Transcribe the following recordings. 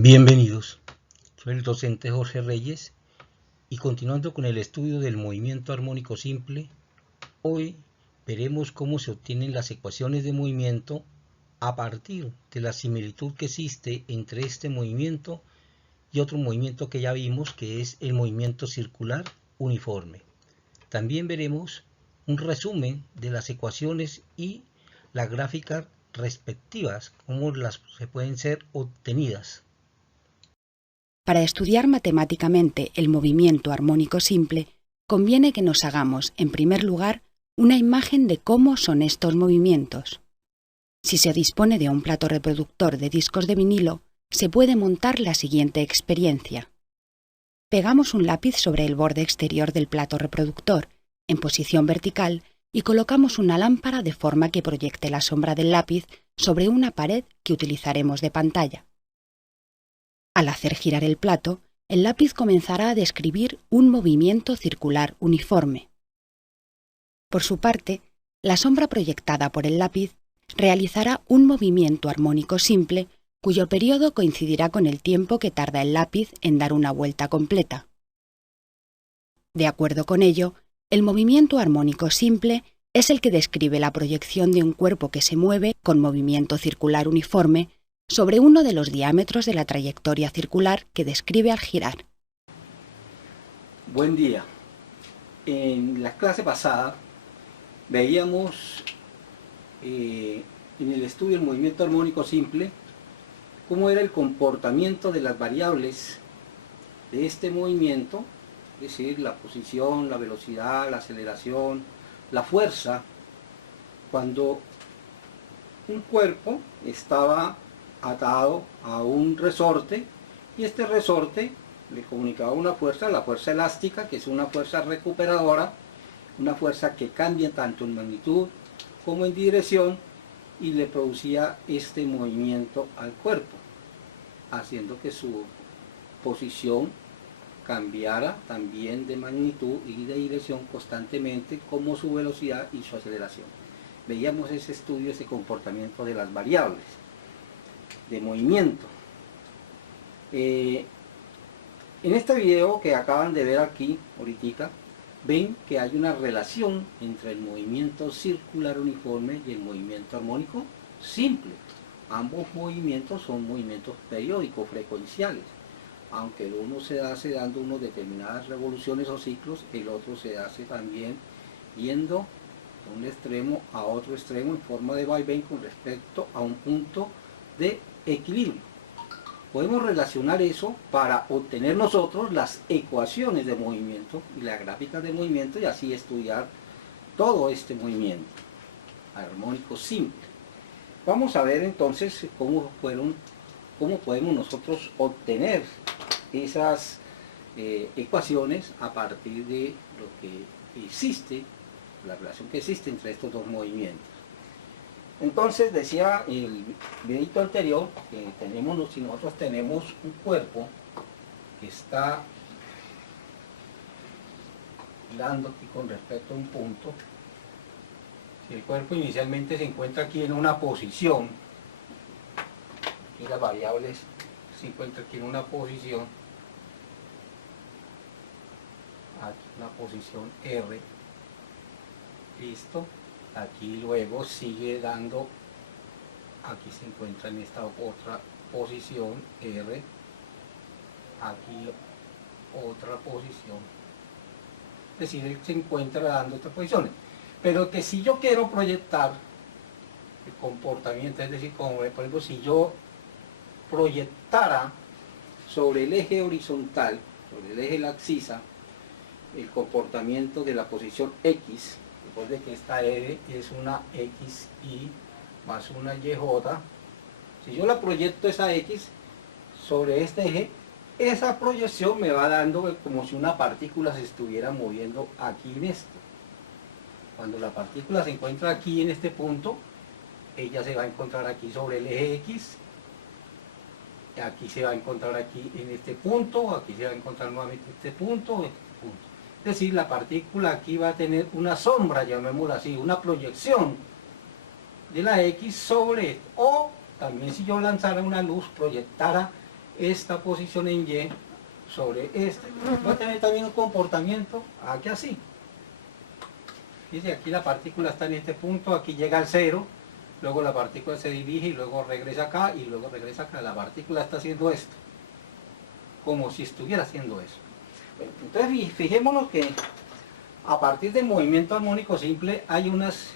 Bienvenidos, soy el docente Jorge Reyes y continuando con el estudio del movimiento armónico simple, hoy veremos cómo se obtienen las ecuaciones de movimiento a partir de la similitud que existe entre este movimiento y otro movimiento que ya vimos, que es el movimiento circular uniforme. También veremos un resumen de las ecuaciones y las gráficas respectivas, cómo se pueden ser obtenidas. Para estudiar matemáticamente el movimiento armónico simple, conviene que nos hagamos, en primer lugar, una imagen de cómo son estos movimientos. Si se dispone de un plato reproductor de discos de vinilo, se puede montar la siguiente experiencia. Pegamos un lápiz sobre el borde exterior del plato reproductor, en posición vertical, y colocamos una lámpara de forma que proyecte la sombra del lápiz sobre una pared que utilizaremos de pantalla. Al hacer girar el plato, el lápiz comenzará a describir un movimiento circular uniforme. Por su parte, la sombra proyectada por el lápiz realizará un movimiento armónico simple cuyo periodo coincidirá con el tiempo que tarda el lápiz en dar una vuelta completa. De acuerdo con ello, el movimiento armónico simple es el que describe la proyección de un cuerpo que se mueve con movimiento circular uniforme sobre uno de los diámetros de la trayectoria circular que describe al girar. Buen día. En la clase pasada veíamos en el estudio del movimiento armónico simple cómo era el comportamiento de las variables de este movimiento, es decir, la posición, la velocidad, la aceleración, la fuerza, cuando un cuerpo estaba atado a un resorte y este resorte le comunicaba una fuerza, la fuerza elástica, que es una fuerza recuperadora, una fuerza que cambia tanto en magnitud como en dirección y le producía este movimiento al cuerpo, haciendo que su posición cambiara también de magnitud y de dirección constantemente, como su velocidad y su aceleración. Veíamos ese estudio, ese comportamiento de las variables de movimiento. En este video que acaban de ver aquí ahorita, ven que hay una relación entre el movimiento circular uniforme y el movimiento armónico simple. Ambos movimientos son movimientos periódicos, frecuenciales. Aunque el uno se hace dando unas determinadas revoluciones o ciclos, el otro se hace también yendo de un extremo a otro extremo en forma de vaivén con respecto a un punto de equilibrio. Podemos relacionar eso para obtener nosotros las ecuaciones de movimiento y las gráficas de movimiento y así estudiar todo este movimiento armónico simple. Vamos a ver entonces cómo podemos nosotros obtener esas ecuaciones a partir de lo que existe, la relación que existe entre estos dos movimientos. Entonces decía el videito anterior que si nosotros tenemos un cuerpo que está girando aquí con respecto a un punto, si el cuerpo inicialmente se encuentra aquí en una posición, y las variables se encuentran aquí en una posición, aquí una posición R, listo. Aquí luego sigue dando, aquí se encuentra en esta otra posición R, aquí otra posición, es decir, él se encuentra dando estas posiciones, pero que si yo quiero proyectar el comportamiento, es decir, como por ejemplo si yo proyectara sobre el eje horizontal, sobre el eje de la abscisa, el comportamiento de la posición X, recuerde que esta R es una XY más una YJ. Si yo la proyecto esa X sobre este eje, esa proyección me va dando como si una partícula se estuviera moviendo aquí en esto. Cuando la partícula se encuentra aquí en este punto, ella se va a encontrar aquí sobre el eje X, aquí se va a encontrar aquí en este punto, aquí se va a encontrar nuevamente este punto. Es decir, la partícula aquí va a tener una sombra, llamémosla así, una proyección de la X sobre esto. O también si yo lanzara una luz, proyectara esta posición en Y sobre este. Va a tener también un comportamiento aquí así. Dice, aquí la partícula está en este punto, aquí llega al 0, luego la partícula se dirige y luego regresa acá y luego regresa acá. La partícula está haciendo esto, como si estuviera haciendo eso. Bueno, entonces fijémonos que a partir del movimiento armónico simple hay unas,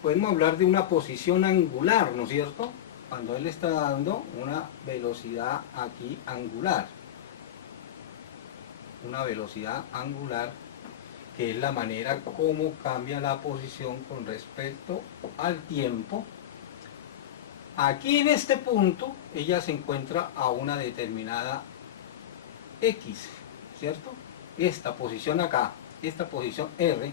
podemos hablar de una posición angular, ¿no es cierto? Cuando él está dando una velocidad aquí angular. Una velocidad angular, que es la manera como cambia la posición con respecto al tiempo. Aquí en este punto, ella se encuentra a una determinada X, ¿cierto? Esta posición acá, esta posición R,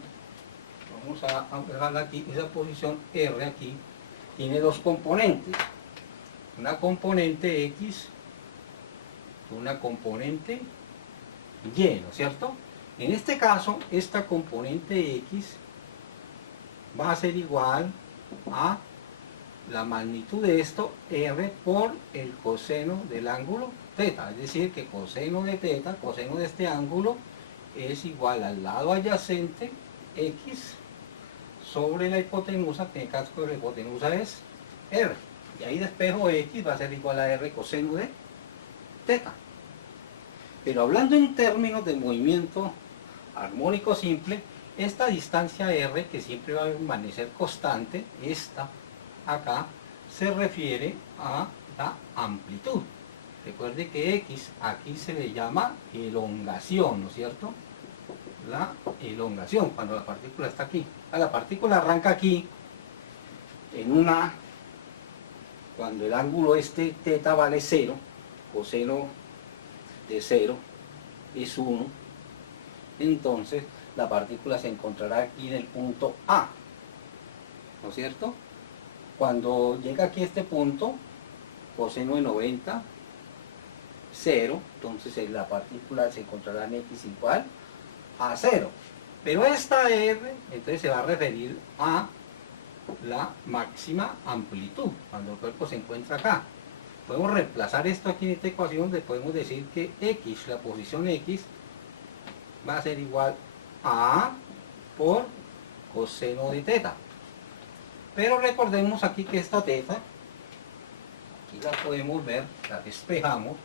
vamos a dejarla aquí, esa posición R aquí, tiene dos componentes. Una componente X, una componente Y, ¿no es cierto? En este caso, esta componente X va a ser igual a la magnitud de esto, R por el coseno del ángulo teta. Es decir, que coseno de teta, coseno de este ángulo, es igual al lado adyacente X sobre la hipotenusa, que en el caso de la hipotenusa es R. Y ahí despejo X va a ser igual a R coseno de teta. Pero hablando en términos de movimiento armónico simple, esta distancia R, que siempre va a permanecer constante, esta acá, se refiere a la amplitud. Recuerde que X aquí se le llama elongación, ¿no es cierto? La elongación, cuando la partícula está aquí. La partícula arranca aquí, en una, cuando el ángulo este teta vale 0, coseno de 0 es 1, entonces la partícula se encontrará aquí en el punto A, ¿no es cierto? Cuando llega aquí a este punto, coseno de 90, 0, entonces la partícula se encontrará en X igual a 0. Pero esta R, entonces se va a referir a la máxima amplitud, cuando el cuerpo se encuentra acá. Podemos reemplazar esto aquí en esta ecuación, donde podemos decir que X, la posición X, va a ser igual a por coseno de teta. Pero recordemos aquí que esta teta, aquí la podemos ver, la despejamos,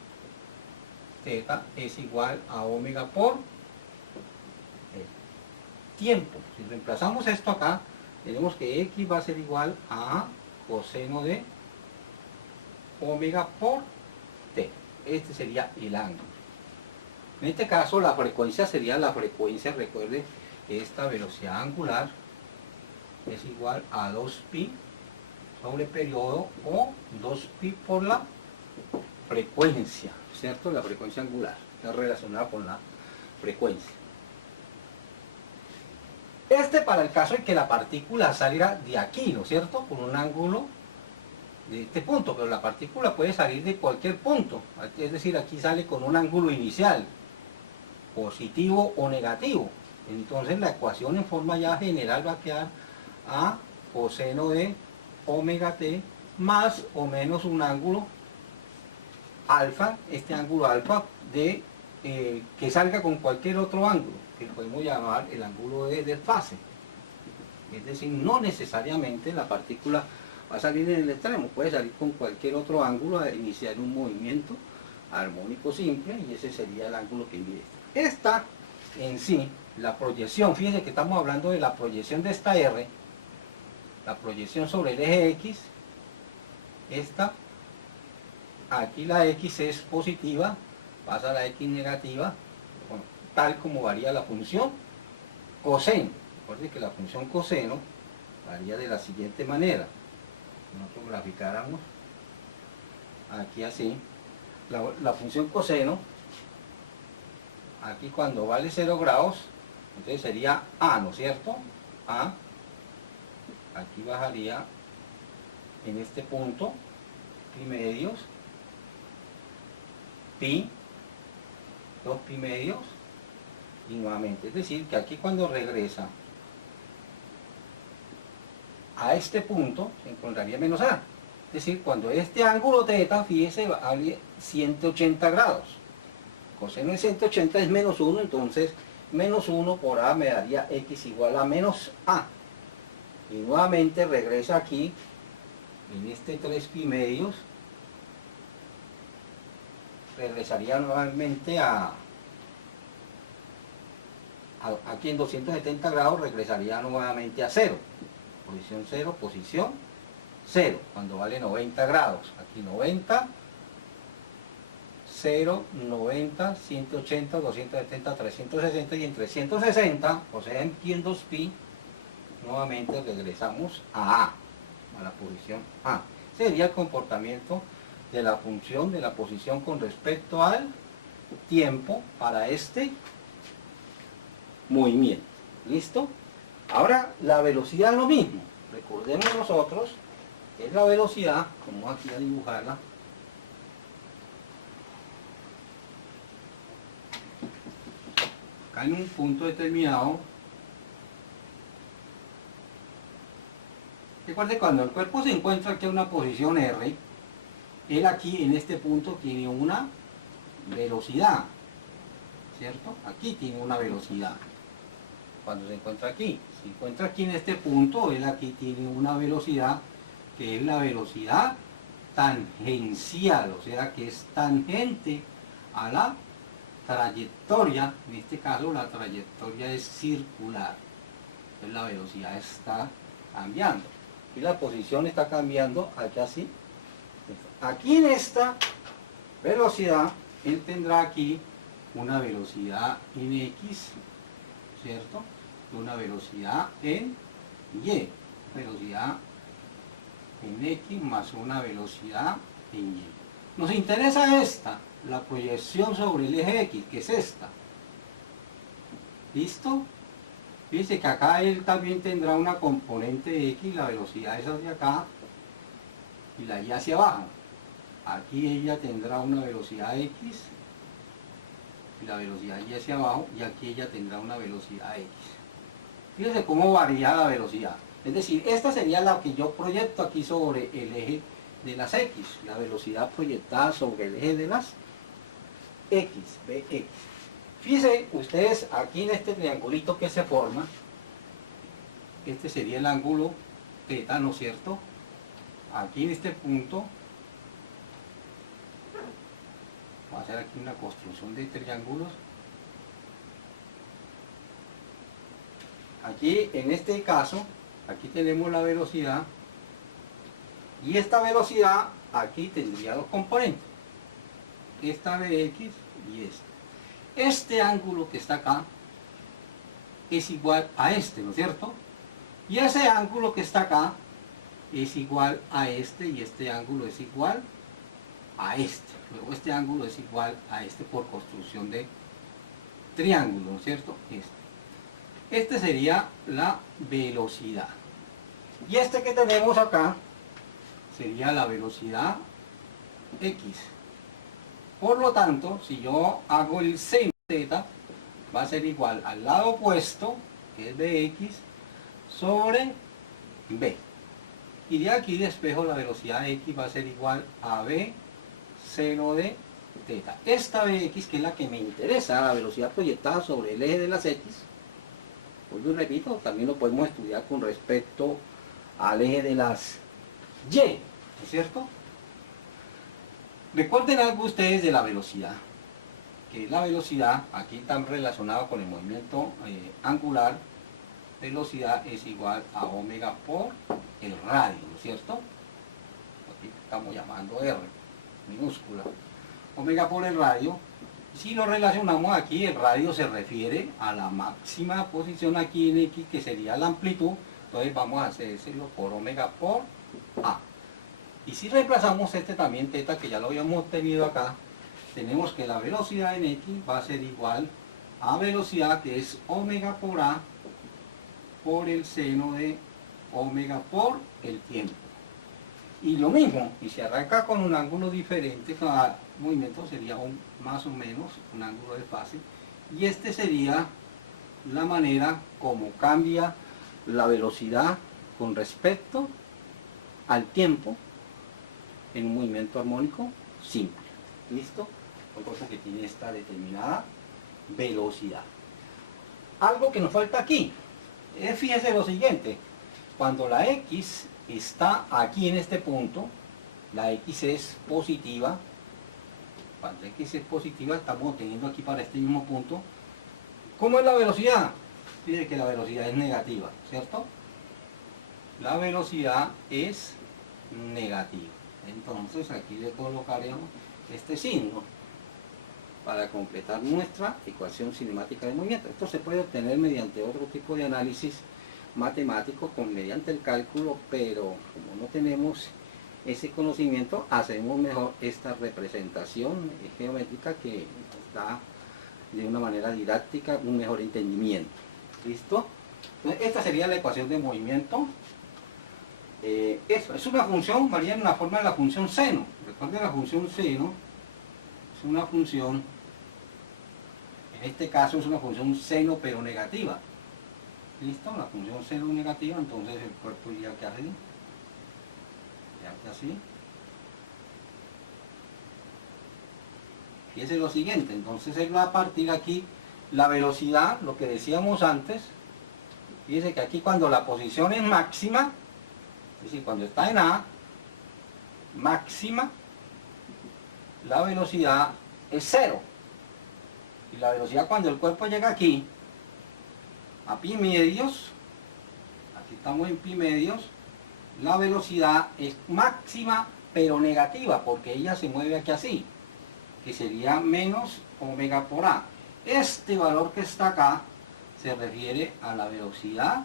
teta es igual a omega por tiempo. Si reemplazamos esto acá, tenemos que X va a ser igual a coseno de omega por t. Este sería el ángulo. En este caso la frecuencia sería la frecuencia, recuerde que esta velocidad angular es igual a 2pi sobre periodo o 2pi por la frecuencia, ¿cierto? La frecuencia angular está relacionada con la frecuencia. Para el caso en que la partícula saliera de aquí, ¿no es cierto? Con un ángulo de este punto, pero la partícula puede salir de cualquier punto, es decir, aquí sale con un ángulo inicial, positivo o negativo. Entonces la ecuación en forma ya general va a quedar a coseno de omega t más o menos un ángulo alfa, este ángulo alfa de que salga con cualquier otro ángulo, que podemos llamar el ángulo de desfase. Es decir, no necesariamente la partícula va a salir en el extremo, puede salir con cualquier otro ángulo a iniciar un movimiento armónico simple, y ese sería el ángulo que mide. Esta en sí, la proyección, fíjense que estamos hablando de la proyección de esta R, la proyección sobre el eje X, esta, aquí la X es positiva, pasa a la X negativa, bueno, tal como varía la función coseno. Recuerden que la función coseno varía de la siguiente manera. Nosotros graficáramos aquí así, la función coseno, aquí cuando vale 0 grados, entonces sería A, ¿no es cierto? A, aquí bajaría en este punto, pi medios, pi, 2 pi medios, y nuevamente, es decir, que aquí cuando regresa a este punto se encontraría menos A. Es decir, cuando este ángulo θ, fíjese, vale 180 grados. Coseno de 180 es menos 1, entonces menos 1 por A me daría X igual a menos A. Y nuevamente regresa aquí, en este 3π medios, regresaría nuevamente aquí en 270 grados, regresaría nuevamente a 0. Posición 0, posición 0, cuando vale 90 grados. Aquí 90, 0, 90, 180, 270, 360 y en 360, o sea, aquí en 2π, nuevamente regresamos a la posición A. Sería el comportamiento de la función de la posición con respecto al tiempo para este movimiento. ¿Listo? Ahora la velocidad es lo mismo. Recordemos nosotros que es la velocidad, vamos aquí a dibujarla. Acá en un punto determinado. Recuerde, cuando el cuerpo se encuentra aquí en una posición R, él aquí en este punto tiene una velocidad, ¿cierto? Aquí tiene una velocidad. Cuando se encuentra aquí, en este punto, él aquí tiene una velocidad que es la velocidad tangencial, o sea que es tangente a la trayectoria. En este caso la trayectoria es circular, entonces la velocidad está cambiando y la posición está cambiando acá así. Aquí en esta velocidad él tendrá aquí una velocidad en X, ¿cierto? Una velocidad en Y, velocidad en X más una velocidad en Y. Nos interesa esta, la proyección sobre el eje X, que es esta. ¿Listo? Fíjense que acá él también tendrá una componente X, la velocidad es hacia acá y la Y hacia abajo. Aquí ella tendrá una velocidad X y la velocidad Y hacia abajo, y aquí ella tendrá una velocidad X. Fíjense cómo varía la velocidad. Es decir, esta sería la que yo proyecto aquí sobre el eje de las X, la velocidad proyectada sobre el eje de las X, Bx. Fíjense ustedes aquí en este triangulito que se forma, este sería el ángulo θ, ¿no es cierto? Aquí en este punto, voy a hacer aquí una construcción de triángulos. Aquí en este caso, aquí tenemos la velocidad y esta velocidad aquí tendría dos componentes, esta Bx y esta. Este ángulo que está acá es igual a este, ¿no es cierto? Y ese ángulo que está acá es igual a este y este ángulo es igual a este. Luego este ángulo es igual a este por construcción de triángulo, ¿no es cierto? Este sería la velocidad. Y este que tenemos acá sería la velocidad X. Por lo tanto, si yo hago el seno de θ, va a ser igual al lado opuesto, que es Bx, sobre B. Y de aquí despejo la velocidad X va a ser igual a B seno de θ. Esta Bx, que es la que me interesa, la velocidad proyectada sobre el eje de las X, vuelvo y repito, también lo podemos estudiar con respecto al eje de las Y, ¿no es cierto? Recuerden algo ustedes de la velocidad, que la velocidad, aquí está relacionado con el movimiento angular, velocidad es igual a omega por el radio, ¿no es cierto? Aquí estamos llamando R, minúscula. Omega por el radio. Si lo relacionamos aquí, el radio se refiere a la máxima posición aquí en X, que sería la amplitud. Entonces vamos a hacérselo por omega por A. Y si reemplazamos este también θ, que ya lo habíamos tenido acá, tenemos que la velocidad en X va a ser igual a velocidad, que es omega por A, por el seno de omega por el tiempo. Y lo mismo, y si arranca con un ángulo diferente, cada movimiento sería más o menos un ángulo de fase, y este sería la manera como cambia la velocidad con respecto al tiempo en un movimiento armónico simple. ¿Listo? Son cosas que tiene esta determinada velocidad. Algo que nos falta aquí, fíjese lo siguiente, cuando la X está aquí en este punto, la X es positiva, cuando X es positiva estamos teniendo aquí para este mismo punto, ¿cómo es la velocidad? Fíjese que la velocidad es negativa, ¿cierto? La velocidad es negativa. Entonces aquí le colocaremos este signo para completar nuestra ecuación cinemática de movimiento. Esto se puede obtener mediante otro tipo de análisis matemático, mediante el cálculo, pero como no tenemos ese conocimiento, hacemos mejor esta representación geométrica que nos da de una manera didáctica un mejor entendimiento. ¿Listo? Entonces, esta sería la ecuación de movimiento. Eso es una función, varía en la forma de la función seno. Recuerden, la función seno es una función, en este caso es una función seno pero negativa. ¿Listo? La función seno negativa, entonces el cuerpo iría que así, así. Fíjense lo siguiente, entonces él va a partir aquí la velocidad, lo que decíamos antes. Fíjense que aquí cuando la posición es máxima, es decir, cuando está en A, máxima, la velocidad es 0. Y la velocidad cuando el cuerpo llega aquí, a pi medios, aquí estamos en pi medios, la velocidad es máxima pero negativa, porque ella se mueve aquí así, que sería menos omega por A. Este valor que está acá se refiere a la velocidad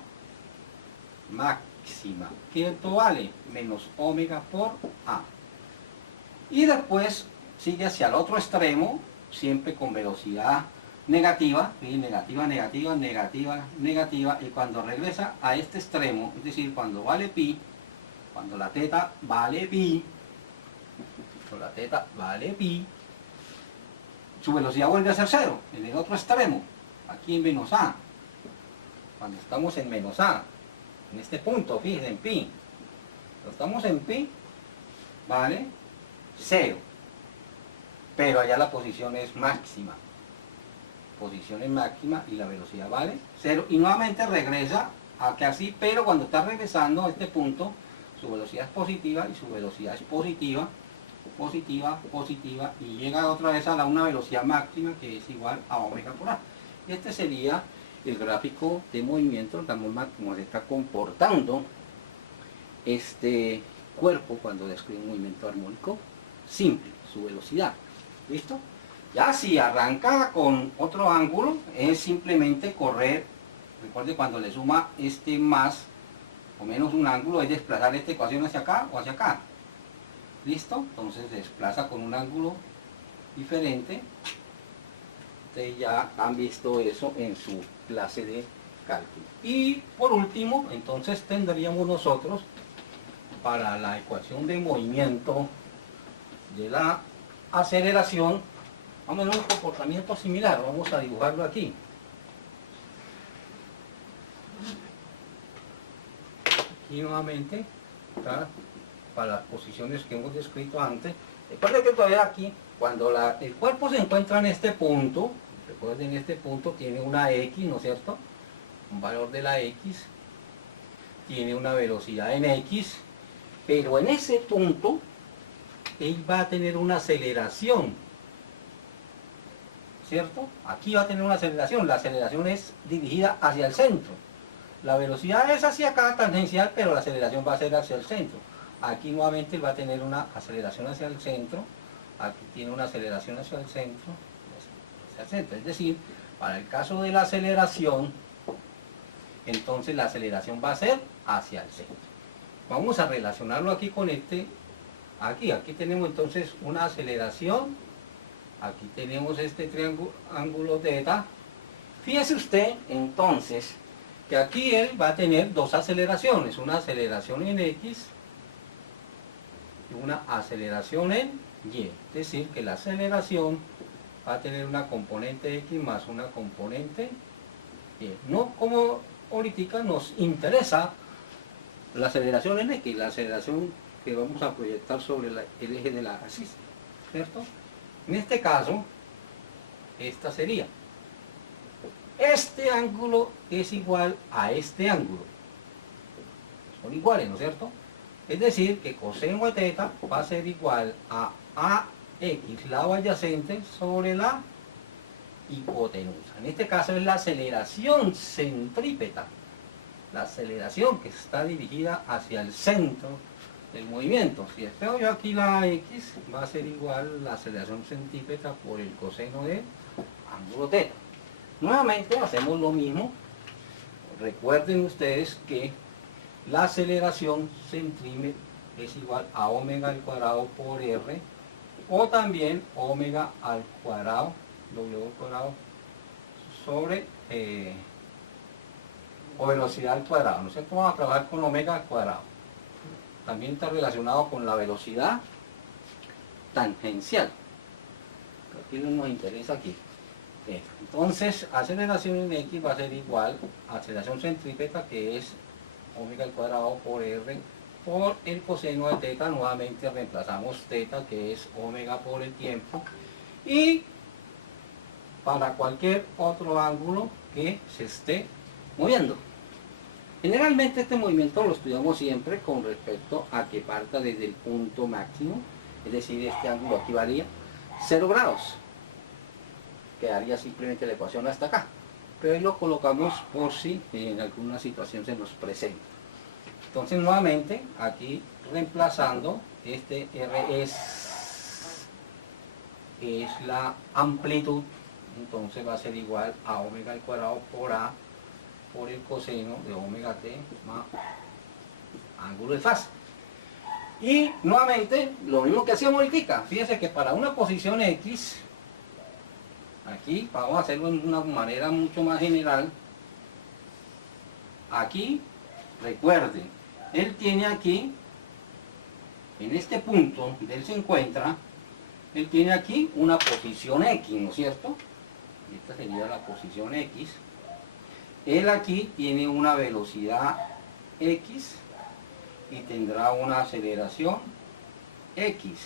máxima. ¿Cuánto vale? Menos omega por A. Y después sigue hacia el otro extremo, siempre con velocidad negativa, negativa, negativa, negativa, negativa, y cuando regresa a este extremo, es decir, cuando vale pi, cuando la teta vale pi, su velocidad vuelve a ser 0, en el otro extremo, aquí en menos A, cuando estamos en menos A, en este punto, fíjense, en pi, cuando estamos en pi, vale 0, pero allá la posición es máxima, y la velocidad vale 0, y nuevamente regresa a que así, pero cuando está regresando a este punto, su velocidad es positiva y su velocidad es positiva, y llega otra vez a una velocidad máxima que es igual a omega por A. Este sería el gráfico de movimiento, la forma como se está comportando este cuerpo cuando describe un movimiento armónico simple, su velocidad. ¿Listo? Ya si arranca con otro ángulo, es simplemente correr, recuerde cuando le suma este más o menos un ángulo, es desplazar esta ecuación hacia acá o hacia acá. ¿Listo? Entonces se desplaza con un ángulo diferente. Ustedes ya han visto eso en su clase de cálculo. Y por último, entonces tendríamos nosotros para la ecuación de movimiento de la aceleración, vamos a ver un comportamiento similar, vamos a dibujarlo aquí. Y nuevamente está para las posiciones que hemos descrito antes. Recuerden que todavía aquí, cuando el cuerpo se encuentra en este punto, recuerden, este punto tiene una X, ¿no es cierto? Un valor de la X, tiene una velocidad en X, pero en ese punto, él va a tener una aceleración, ¿cierto? Aquí va a tener una aceleración, la aceleración es dirigida hacia el centro. La velocidad es hacia acá, tangencial, pero la aceleración va a ser hacia el centro. Aquí nuevamente va a tener una aceleración hacia el centro, aquí tiene una aceleración hacia el centro, es decir, para el caso de la aceleración, entonces la aceleración va a ser hacia el centro. Vamos a relacionarlo aquí con aquí tenemos entonces una aceleración, aquí tenemos este triángulo θ. Fíjese usted entonces que aquí él va a tener dos aceleraciones, una aceleración en X y una aceleración en Y. Es decir, que la aceleración va a tener una componente X más una componente Y. No como ahorita nos interesa la aceleración en X, la aceleración que vamos a proyectar sobre el eje de la axis, ¿cierto? En este caso, esta sería. Este ángulo es igual a este ángulo. Son iguales, ¿no es cierto? Es decir, que coseno de teta va a ser igual a AX, lado adyacente, sobre la hipotenusa. En este caso es la aceleración centrípeta. La aceleración que está dirigida hacia el centro del movimiento. Si espero yo aquí la X, va a ser igual la aceleración centrípeta por el coseno de ángulo teta. Nuevamente hacemos lo mismo. Recuerden ustedes que la aceleración centrípeta es igual a omega al cuadrado por R, o también omega al cuadrado, W al cuadrado, sobre o velocidad al cuadrado, ¿no es cierto? Vamos a trabajar con omega al cuadrado. También está relacionado con la velocidad tangencial. Aquí no nos interesa aquí. Entonces, aceleración en X va a ser igual a aceleración centrípeta, que es omega al cuadrado por R, por el coseno de teta. Nuevamente reemplazamos teta, que es omega por el tiempo, y para cualquier otro ángulo que se esté moviendo. Generalmente este movimiento lo estudiamos siempre con respecto a que parta desde el punto máximo, es decir, este ángulo aquí varía 0 grados. Quedaría simplemente la ecuación hasta acá, pero ahí lo colocamos por si en alguna situación se nos presenta. Entonces nuevamente aquí reemplazando, este R es la amplitud, entonces va a ser igual a omega al cuadrado por A por el coseno de omega t más ángulo de fase. Y nuevamente lo mismo que hacía modifica. Fíjense que para una posición X, aquí vamos a hacerlo de una manera mucho más general. Aquí, recuerden, él tiene aquí, en este punto donde él se encuentra, él tiene aquí una posición X, ¿no es cierto? Esta sería la posición X. Él aquí tiene una velocidad X y tendrá una aceleración X,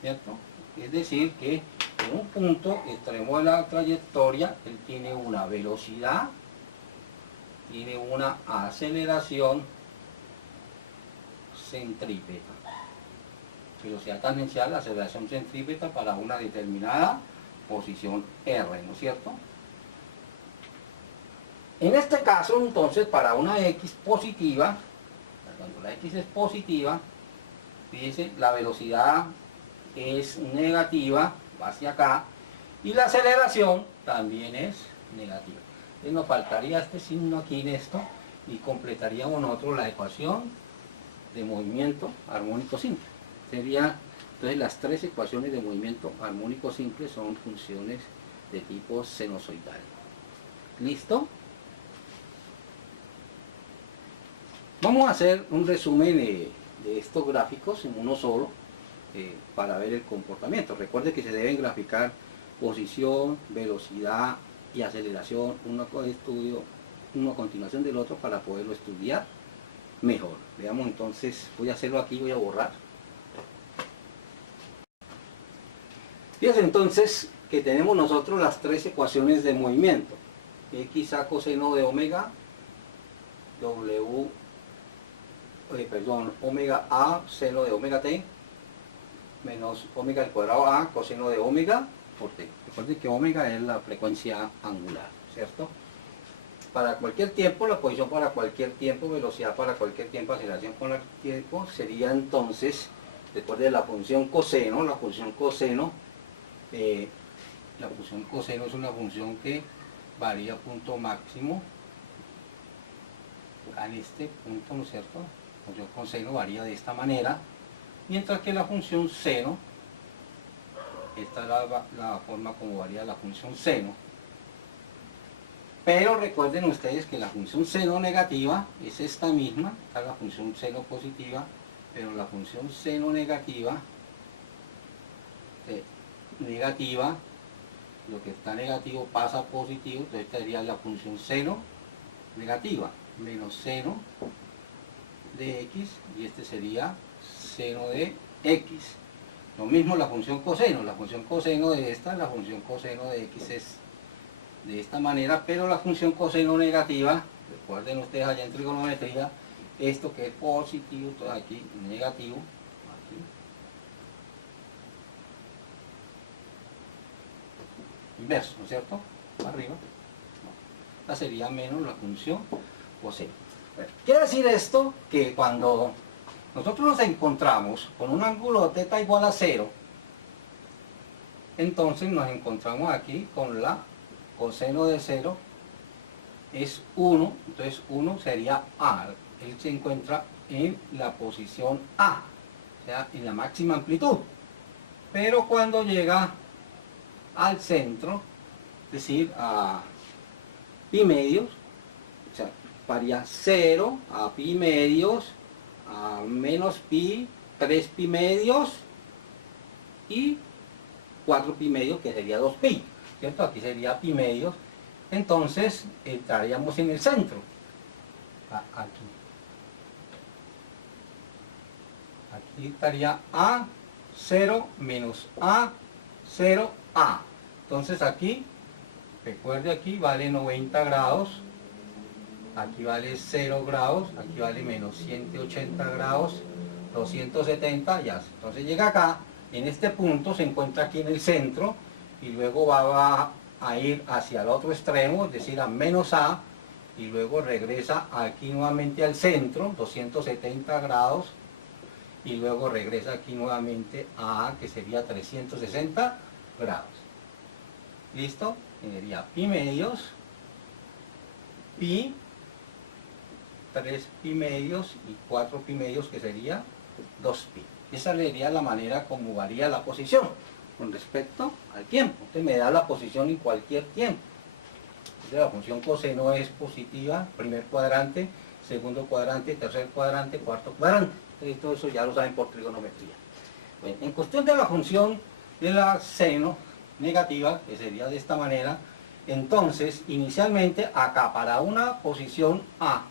¿cierto? Es decir que en un punto extremo de la trayectoria él tiene una velocidad, tiene una aceleración centrípeta, velocidad tangencial, aceleración centrípeta para una determinada posición R, ¿no es cierto? En este caso, entonces, para una X positiva, cuando la X es positiva, fíjense, la velocidad es negativa, va hacia acá, y la aceleración también es negativa. Entonces nos faltaría este signo aquí en esto, y completaríamos nosotros la ecuación de movimiento armónico simple. Sería, entonces, las tres ecuaciones de movimiento armónico simple son funciones de tipo sinusoidal. ¿Listo? Vamos a hacer un resumen de estos gráficos en uno solo para ver el comportamiento. Recuerde que se deben graficar posición, velocidad y aceleración, uno a continuación del otro para poderlo estudiar mejor. Veamos entonces, voy a hacerlo aquí, voy a borrar. Fíjense entonces que tenemos nosotros las tres ecuaciones de movimiento. X a coseno de omega, omega a seno de omega t, menos omega al cuadrado a coseno de omega por t. Recuerden que omega es la frecuencia angular, ¿cierto? Para cualquier tiempo, la posición para cualquier tiempo, velocidad para cualquier tiempo, aceleración con el tiempo, sería entonces, recuerden la función coseno, la función coseno es una función que varía a punto máximo en este punto, ¿no es cierto? La función coseno varía de esta manera, mientras que la función seno, esta es la forma como varía la función seno. Pero recuerden ustedes que la función seno negativa es esta misma, está la función seno positiva, pero la función seno negativa, lo que está negativo pasa a positivo, entonces esta sería la función seno negativa, menos seno de x y este sería seno de x. Lo mismo la función coseno de esta, la función coseno de x es de esta manera, pero la función coseno negativa, recuerden ustedes allá en trigonometría, esto que es positivo, todo aquí, negativo, aquí. Inverso, ¿no es cierto? Arriba. Esta sería menos la función coseno. Bueno, quiere decir esto que cuando nosotros nos encontramos con un ángulo θ igual a 0, entonces nos encontramos aquí con la coseno de 0 es 1, entonces 1 sería A, él se encuentra en la posición A, o sea, en la máxima amplitud. Pero cuando llega al centro, es decir, a pi medios, o sea, varía 0 a pi medios, a menos pi, 3 pi medios y 4 pi medios, que sería 2 pi, ¿cierto? Aquí sería pi medios. Entonces entraríamos en el centro, aquí estaría A 0 menos A 0 A. Entonces aquí, recuerde, aquí vale 90 grados, aquí vale 0 grados, aquí vale menos 180 grados, 270, ya. Entonces llega acá, en este punto se encuentra aquí en el centro y luego va a ir hacia el otro extremo, es decir, a menos A, y luego regresa aquí nuevamente al centro, 270 grados, y luego regresa aquí nuevamente a A, que sería 360 grados. ¿Listo? Sería pi medios, pi, 3 pi medios y 4 pi medios, que sería 2 pi. Esa sería la manera como varía la posición con respecto al tiempo. Usted me da la posición en cualquier tiempo. Entonces, la función coseno es positiva, primer cuadrante, segundo cuadrante, tercer cuadrante, cuarto cuadrante. Entonces, todo eso ya lo saben por trigonometría. Bueno, en cuestión de la función de la seno negativa, que sería de esta manera, entonces inicialmente acá para una posición A,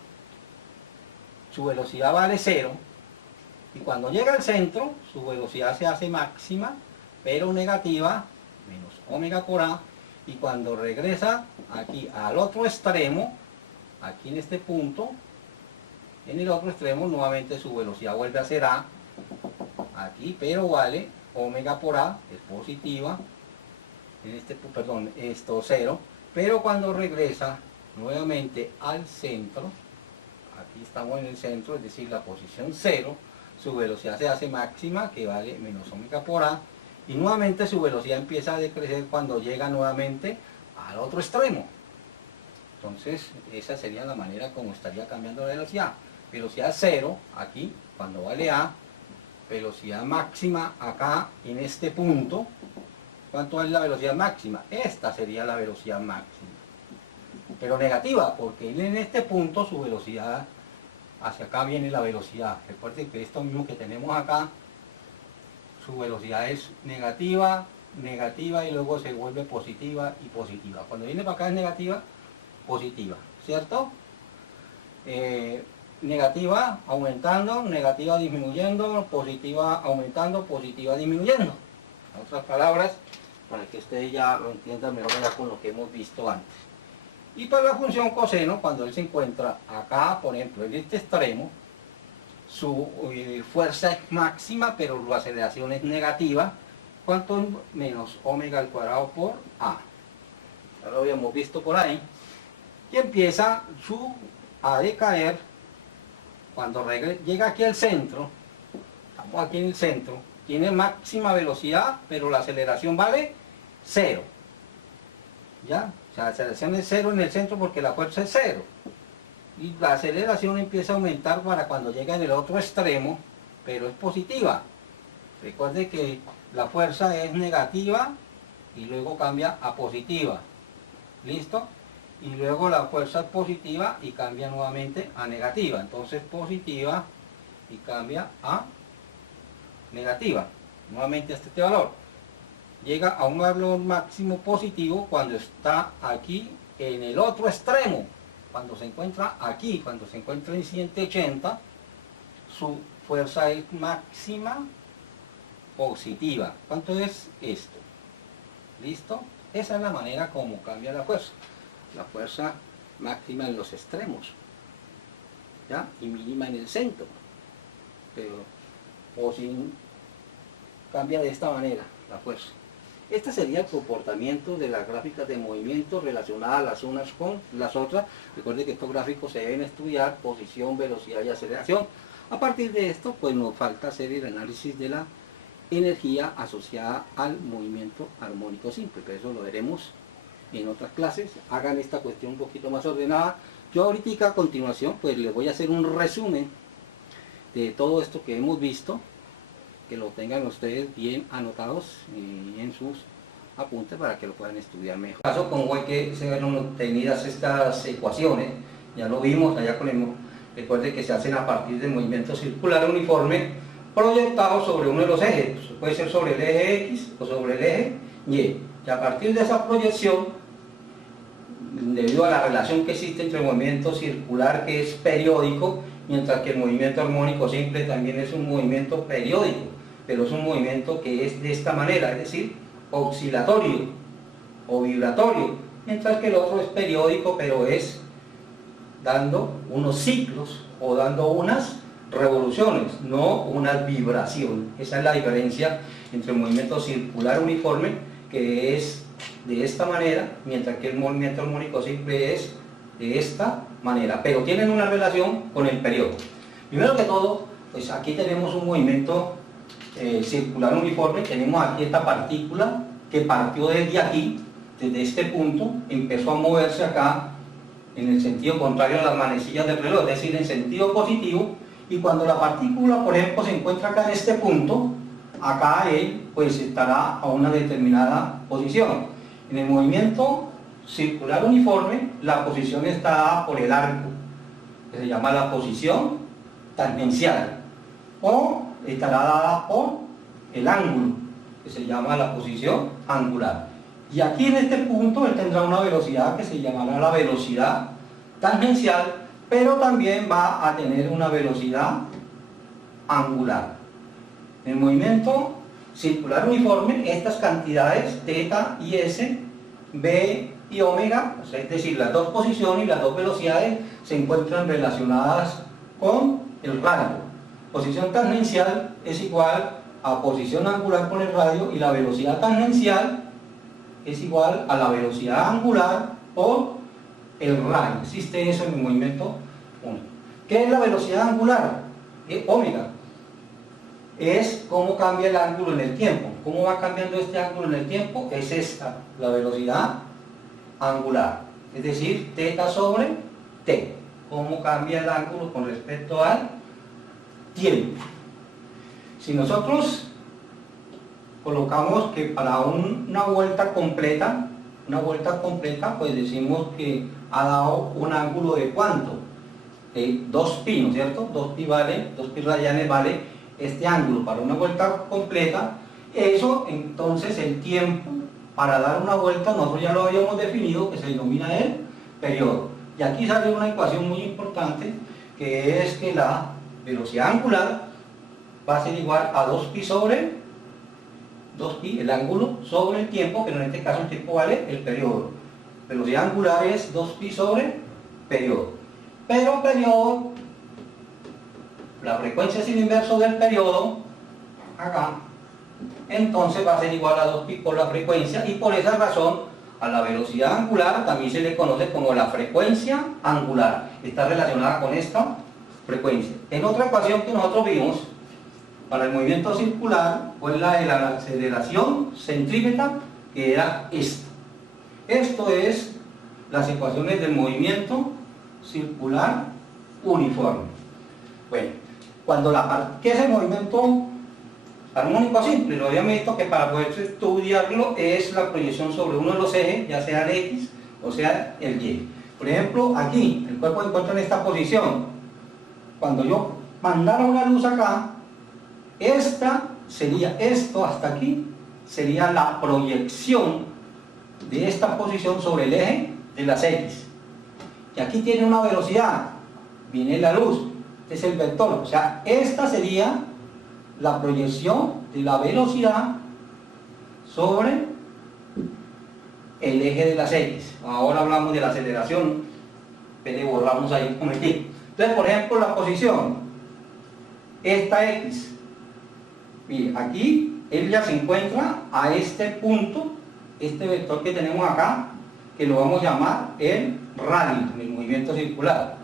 su velocidad vale 0, y cuando llega al centro, su velocidad se hace máxima, pero negativa, menos omega por A, y cuando regresa aquí al otro extremo, aquí en este punto, en el otro extremo nuevamente su velocidad vuelve a ser A, aquí, pero vale omega por A, es positiva, en este, perdón, esto 0, pero cuando regresa nuevamente al centro, aquí estamos en el centro, es decir, la posición 0, su velocidad se hace máxima, que vale menos omega por A, y nuevamente su velocidad empieza a decrecer cuando llega nuevamente al otro extremo. Entonces, esa sería la manera como estaría cambiando la velocidad. Velocidad 0, aquí, cuando vale A, velocidad máxima acá, en este punto. ¿Cuánto es la velocidad máxima? Esta sería la velocidad máxima. Pero negativa, porque en este punto su velocidad, hacia acá viene la velocidad. Recuerden que esto mismo que tenemos acá, su velocidad es negativa, negativa y luego se vuelve positiva y positiva. Cuando viene para acá es negativa, positiva, ¿cierto? Negativa aumentando, negativa disminuyendo, positiva aumentando, positiva disminuyendo. En otras palabras, para que ustedes ya lo entiendan mejor ya con lo que hemos visto antes. Y para la función coseno, cuando él se encuentra acá, por ejemplo, en este extremo, su fuerza es máxima, pero la aceleración es negativa. ¿Cuánto? Menos omega al cuadrado por A. Ya lo habíamos visto por ahí. Y empieza a decaer cuando llega aquí al centro. Estamos aquí en el centro. Tiene máxima velocidad, pero la aceleración vale 0. ¿Ya? O sea, la aceleración es 0 en el centro porque la fuerza es 0. Y la aceleración empieza a aumentar para cuando llega en el otro extremo, pero es positiva. Recuerde que la fuerza es negativa y luego cambia a positiva. ¿Listo? Y luego la fuerza es positiva y cambia nuevamente a negativa. Entonces positiva y cambia a negativa. Nuevamente hasta este valor. Llega a un valor máximo positivo cuando está aquí en el otro extremo. Cuando se encuentra aquí, cuando se encuentra en 180, su fuerza es máxima positiva. ¿Cuánto es esto? ¿Listo? Esa es la manera como cambia la fuerza. La fuerza máxima en los extremos, ¿ya? Y mínima en el centro. Pero o sin cambia de esta manera la fuerza. Este sería el comportamiento de las gráficas de movimiento relacionadas las unas con las otras. Recuerden que estos gráficos se deben estudiar posición, velocidad y aceleración. A partir de esto, pues nos falta hacer el análisis de la energía asociada al movimiento armónico simple, pero eso lo veremos en otras clases. Hagan esta cuestión un poquito más ordenada. Yo ahorita a continuación pues les voy a hacer un resumen de todo esto que hemos visto, que lo tengan ustedes bien anotados en sus apuntes para que lo puedan estudiar mejor. En caso como hay que ser obtenidas estas ecuaciones, ya lo vimos allá con el, recuerden que se hacen a partir del movimiento circular uniforme proyectado sobre uno de los ejes, puede ser sobre el eje X o sobre el eje Y, y a partir de esa proyección, debido a la relación que existe entre el movimiento circular, que es periódico, mientras que el movimiento armónico simple también es un movimiento periódico, pero es un movimiento que es de esta manera, es decir, oscilatorio o vibratorio, mientras que el otro es periódico, pero es dando unos ciclos o dando unas revoluciones, no una vibración. Esa es la diferencia entre el movimiento circular uniforme, que es de esta manera, mientras que el movimiento armónico simple es de esta manera, pero tienen una relación con el periodo. Primero que todo, pues aquí tenemos un movimiento circular uniforme. Tenemos aquí esta partícula que partió desde aquí, desde este punto, empezó a moverse acá en el sentido contrario a las manecillas del reloj, es decir, en sentido positivo, y cuando la partícula, por ejemplo, se encuentra acá en este punto, acá él pues estará a una determinada posición. En el movimiento circular uniforme, la posición está dada por el arco, que se llama la posición tangencial, o estará dada por el ángulo, que se llama la posición angular. Y aquí en este punto él tendrá una velocidad que se llamará la velocidad tangencial, pero también va a tener una velocidad angular. En el movimiento circular uniforme, estas cantidades θ y s, b y omega, o sea, es decir, las dos posiciones y las dos velocidades se encuentran relacionadas con el radio. Posición tangencial es igual a posición angular con el radio, y la velocidad tangencial es igual a la velocidad angular por el radio. Existe eso en el movimiento único. ¿Qué es la velocidad angular? Omega. Es cómo cambia el ángulo en el tiempo. ¿Cómo va cambiando este ángulo en el tiempo? Es esta, la velocidad angular. Es decir, θ sobre t. Cómo cambia el ángulo con respecto al tiempo. Si nosotros colocamos que para una vuelta completa, pues decimos que ha dado un ángulo de ¿cuánto? 2pi, ¿no es cierto? 2pi radianes vale este ángulo para una vuelta completa. Eso, entonces, el tiempo para dar una vuelta, nosotros ya lo habíamos definido, que se denomina el periodo. Y aquí sale una ecuación muy importante, que es que la velocidad angular va a ser igual a 2pi sobre 2pi, el ángulo, sobre el tiempo, que en este caso el tiempo vale el periodo. Velocidad angular es 2pi sobre periodo. Pero periodo, la frecuencia es el inverso del periodo, acá, entonces va a ser igual a 2pi por la frecuencia, y por esa razón a la velocidad angular también se le conoce como la frecuencia angular. Está relacionada con esta frecuencia. En otra ecuación que nosotros vimos, para el movimiento circular, fue la de la aceleración centrípeta, que era esta. Esto es las ecuaciones del movimiento circular uniforme. Bueno, ¿qué es el movimiento armónico simple? Lo habíamos visto que para poder estudiarlo es la proyección sobre uno de los ejes, ya sea el X o sea el Y. Por ejemplo, aquí, el cuerpo se encuentra en esta posición. Cuando yo mandara una luz acá, esto hasta aquí, sería la proyección de esta posición sobre el eje de las X. Y aquí tiene una velocidad, viene la luz, Este es el vector, o sea, esta sería la proyección de la velocidad sobre el eje de las X. Ahora hablamos de la aceleración, que le borramos ahí un momentito. Entonces, por ejemplo, la posición, esta X, mire, aquí él ya se encuentra a este punto, este vector que tenemos acá, que lo vamos a llamar el radio, el movimiento circular.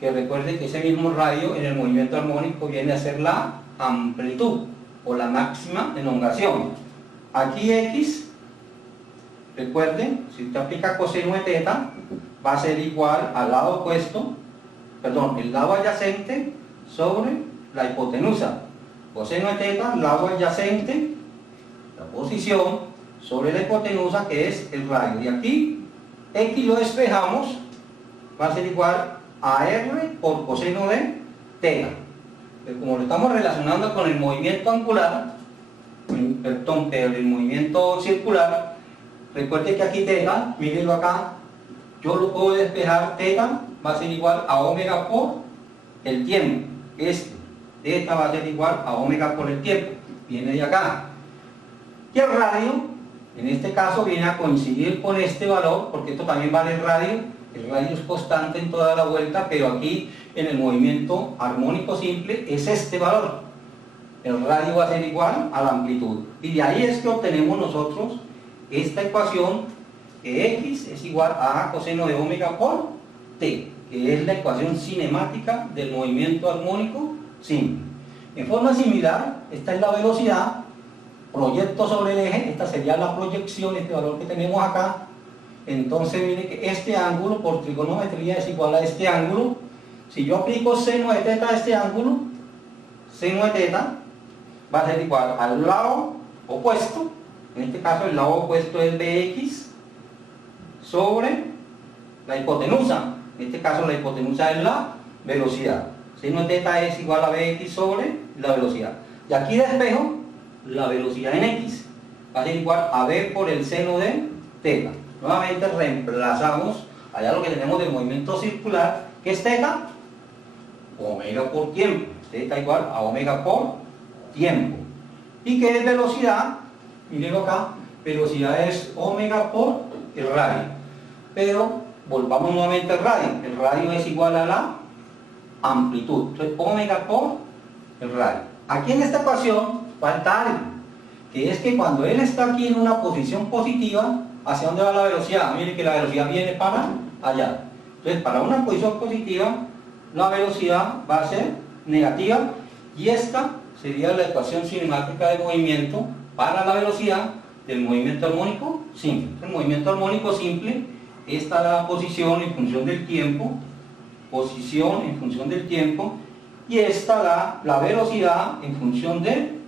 Que recuerden que ese mismo radio en el movimiento armónico viene a ser la amplitud o la máxima elongación. Aquí X, recuerden, si usted aplica coseno de teta, va a ser igual al lado opuesto, perdón, el lado adyacente sobre la hipotenusa. Coseno de teta, lado adyacente, la posición sobre la hipotenusa, que es el radio. Y aquí X lo despejamos, va a ser igual a R por coseno de teta. Pero como lo estamos relacionando con el movimiento angular, perdón, el movimiento circular, recuerde que aquí teta, mírenlo acá, yo lo puedo despejar, teta va a ser igual a omega por el tiempo. Teta va a ser igual a omega por el tiempo, viene de acá. Y el radio, en este caso, viene a coincidir con este valor, porque esto también vale el radio es constante en toda la vuelta, pero aquí en el movimiento armónico simple es este valor. El radio va a ser igual a la amplitud. Y de ahí es que obtenemos nosotros esta ecuación, que X es igual a coseno de omega por T, que es la ecuación cinemática del movimiento armónico simple. En forma similar, esta es la velocidad, proyecto sobre el eje, esta sería la proyección, este valor que tenemos acá. Entonces mire que este ángulo por trigonometría es igual a este ángulo. Si yo aplico seno de teta a este ángulo, seno de teta va a ser igual al lado opuesto, en este caso el lado opuesto es bx, sobre la hipotenusa. En este caso la hipotenusa es la velocidad. Seno de teta es igual a bx sobre la velocidad. Y aquí despejo la velocidad en x. Va a ser igual a b por el seno de teta. Nuevamente reemplazamos allá lo que tenemos del movimiento circular, que es teta, omega por tiempo. Teta igual a omega por tiempo. ¿Y qué es velocidad? Mírenlo acá, velocidad es omega por el radio. Pero volvamos nuevamente al radio. El radio es igual a la amplitud. Entonces omega por el radio. Aquí en esta ecuación falta algo, que es que cuando él está aquí en una posición positiva, ¿hacia dónde va la velocidad? Miren que la velocidad viene para allá. Entonces, para una posición positiva, la velocidad va a ser negativa, y esta sería la ecuación cinemática de movimiento para la velocidad del movimiento armónico simple. El movimiento armónico simple, esta es la posición en función del tiempo, posición en función del tiempo, y esta da la velocidad en función del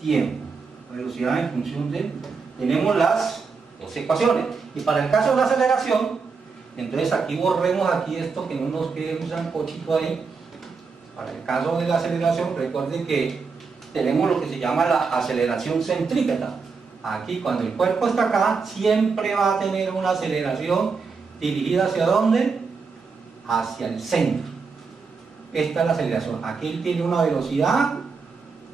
tiempo. Velocidad en función de... Tenemos las dos ecuaciones. Y para el caso de la aceleración, entonces aquí borremos aquí esto, que no nos quede un sancochito ahí. Para el caso de la aceleración, recuerden que tenemos lo que se llama la aceleración centrípeta. Aquí, cuando el cuerpo está acá, siempre va a tener una aceleración dirigida ¿hacia dónde? Hacia el centro. Esta es la aceleración. Aquí él tiene una velocidad,